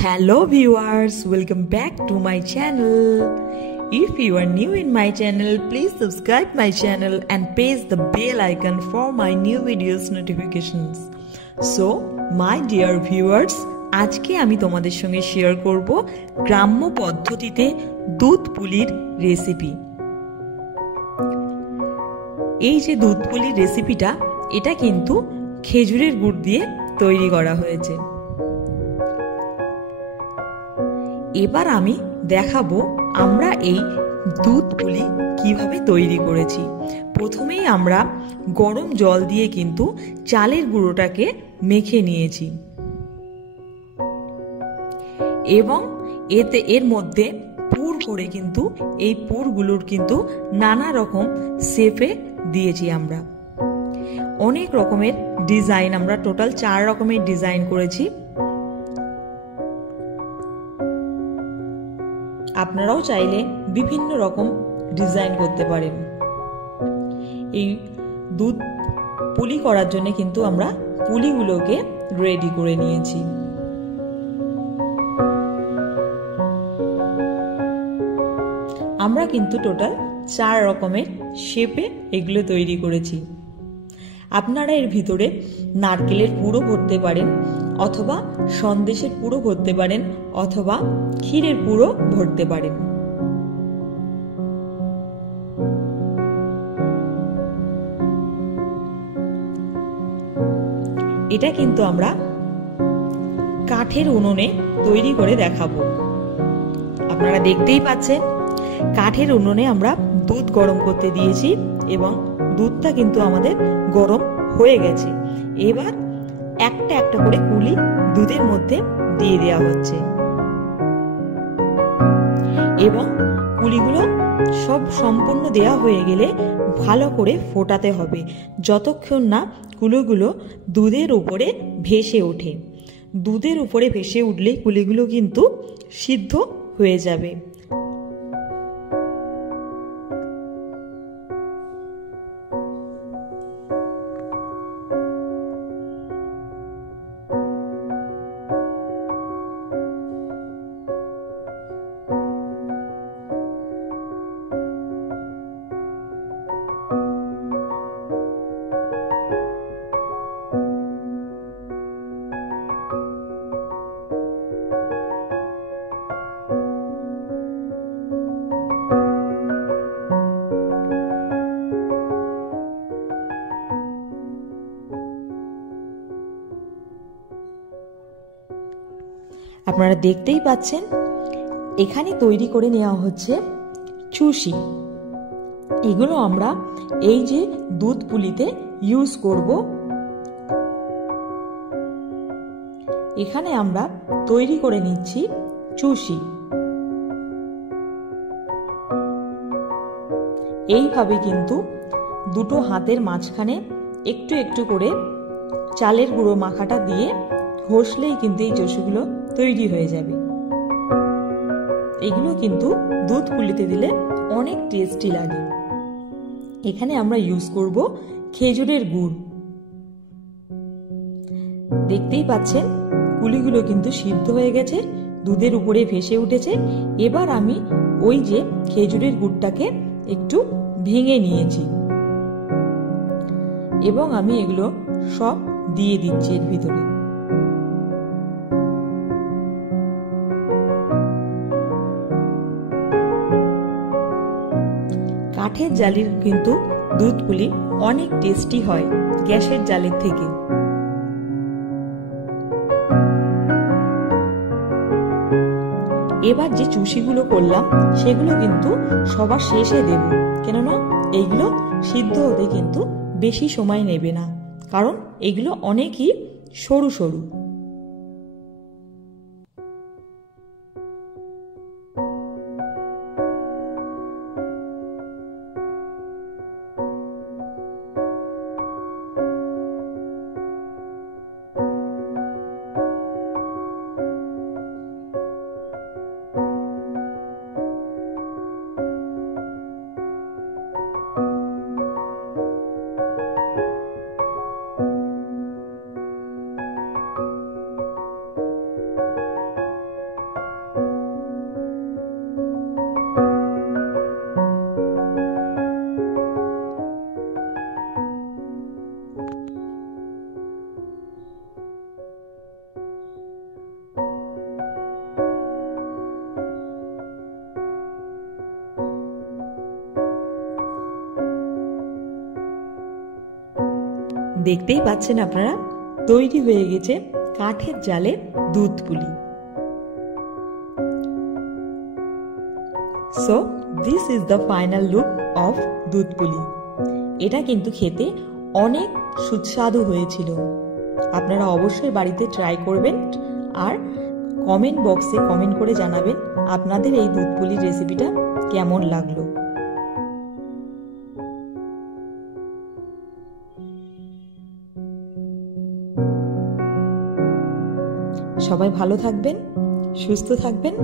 Hello viewers, welcome back to my channel. If you are new in my channel, please subscribe my channel and press the bell icon for my new videos notifications. So, my dear viewers, আজকে আমি তোমাদের সঙ্গে share করব গ্রাম্য পদ্ধতিতে দুধ পুলির recipe. এই যে দুধ পুলির রেসিপিটা, এটা কিন্তু খেজুরের গুড় দিয়ে তৈরি করা হয়েছে। এবার আমি দেখাবো আমরা এই দুধ পুলি কিভাবে তৈরি করেছি। প্রথমেই আমরা গরম জল দিয়ে কিন্তু চালের গুঁড়োটাকে মেখে নিয়েছি এবং এর মধ্যে পুর করে কিন্তু এই পুরগুলোর কিন্তু নানা রকম শেপে দিয়েছি। আমরা অনেক রকমের ডিজাইন, আমরা টোটাল 4 রকমের ডিজাইন করেছি। আপনারাও চাইলে বিভিন্ন রকম ডিজাইন করতে পারেন। এই দুধ পুলি করার জন্য কিন্তু আমরা পুলিগুলোকে রেডি করে নিয়েছি। আমরা কিন্তু টোটাল 4 রকমের শেপে এগুলো তৈরি করেছি। আপনারা এর ভিতরে নারকেলের পুরো ভরতে পারেন, অথবা সন্দেশের পুরো ভরতে পারেন, অথবা ক্ষীরের পুরো ভরতে পারেন। এটা কিন্তু আমরা কাঠের উনুনে তৈরি করে দেখাবো। আপনারা দেখতেই পাচ্ছেন কাঠের উনুনে আমরা দুধ গরম করতে দিয়েছি এবং দুধটা কিন্তু আমাদের গরম হয়ে গেছে। এবার একটা একটা করে পুলি দুধের মধ্যে দিয়ে দেওয়া হচ্ছে এবং পুলিগুলো সব সম্পূর্ণ দেওয়া হয়ে গেলে ভালো করে ফোটাতে হবে, যতক্ষণ না কুলোগুলো দুধের উপরে ভেসে ওঠে। দুধের উপরে ভেসে উঠলে পুলিগুলো কিন্তু সিদ্ধ হয়ে যাবে। আপনারা দেখতেই পাচ্ছেন এখানে তৈরি করে নেওয়া হচ্ছে চুষি। এগুলো আমরা এই যে দুধ পুলিতে ইউজ করব। এখানে আমরা তৈরি করে নিচ্ছি চুষি। এইভাবে কিন্তু দুটো হাতের মাঝখানে একটু একটু করে চালের গুঁড়ো মাখাটা দিয়ে ঘষলেই কিন্তু এই চুষিগুলো তৈরি হয়ে যাবে। এগুলো কিন্তু দুধ পুলিতে দিলে অনেক টেস্টি লাগে। এখানে আমরা ইউজ করব খেজুরের গুড়। দেখতেই পাচ্ছেন পুলিগুলো কিন্তু সিদ্ধ হয়ে গেছে, দুধের উপরে ভেসে উঠেছে। এবার আমি ওই যে খেজুরের গুড়টাকে একটু ভেঙে নিয়েছি এবং আমি এগুলো সব দিয়ে দিচ্ছি এর ভিতরে। কাঠের জালির কিন্তু দুধ পুলি অনেক টেস্টি হয় গ্যাসের জালের থেকে। এবার যে চুষিগুলো করলাম সেগুলো কিন্তু সবার শেষে দেব, কেননা এইগুলো সিদ্ধ হতে কিন্তু বেশি সময় নেবে না, কারণ এগুলো অনেকই সরু সরু। দেখতেই পাচ্ছেন আপনারা, তৈরি হয়ে গেছে কাঠের জালে দুধ পুলি। So this is the final look of দুধ পুলি। এটা কিন্তু খেতে অনেক সুস্বাদু হয়েছিল। আপনারা অবশ্যই বাড়িতে ট্রাই করবেন আর কমেন্ট বক্সে কমেন্ট করে জানাবেন আপনাদের এই দুধ পুলির রেসিপিটা কেমন লাগলো। সবাই ভালো থাকবেন, সুস্থ থাকবেন।